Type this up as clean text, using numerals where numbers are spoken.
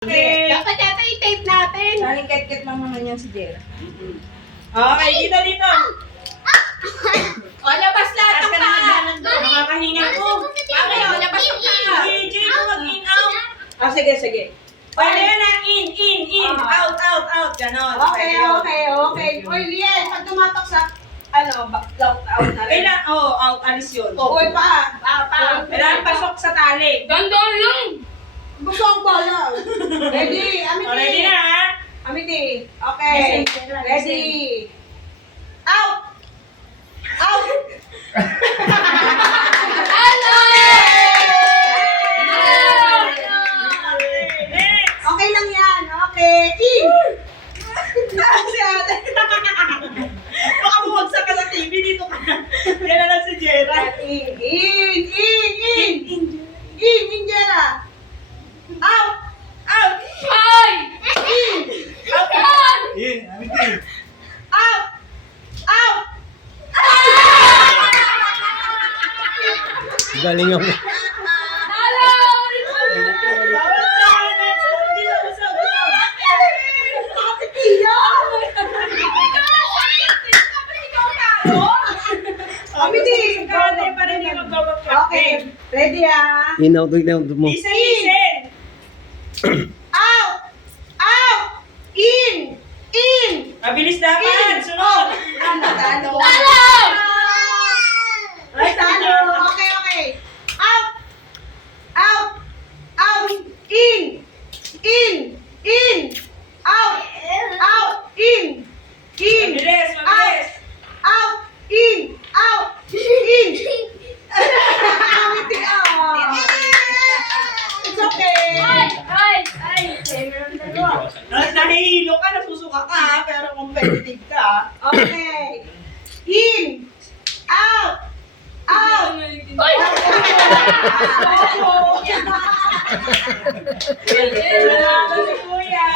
Okay. Dapat yata i-tape natin. Saling ket-ket lang naman yan si Jera. Okay, dito. O, labas lahat Taas ng ka na paa. nagdanan doon. Nakakahinga ko. Bakit? O, labas ng paa. JJ, ko mag-in out. Ah, sige. Paano yan na? In. Out. Ganon. Okay. Uy, Lian, pag tumatak sa, out na rin. Kailan? Out. Alis yun. Uy, pa. Kailangan pasok sa tali. Gandol lang. Gusto ang bala. Ready? Ready na, ha? Amity. Okay. Ready. Out! Next. Okay lang yan. Okay. In! Si ate. Baka bumagsak ka sa TV dito ka. Yan na lang si Jera. In, Jera. Out! Ay! In! Out! Galing ako. Bawal na. Next. Hindi na usap. Amity. Kaya pa rin yung magbabagkat. Okay. Ready In-out mo. Listen. Out! In! Mabilis dapat. Sunod. Talo! Ay, Talo! Okay. Out! In! Out! In! Mabilis. Out! In! Amity, It's okay! Nahihilo ka, nasusuka ka, pero competitive ka. Okay! In! Out! Wala na si Kuya.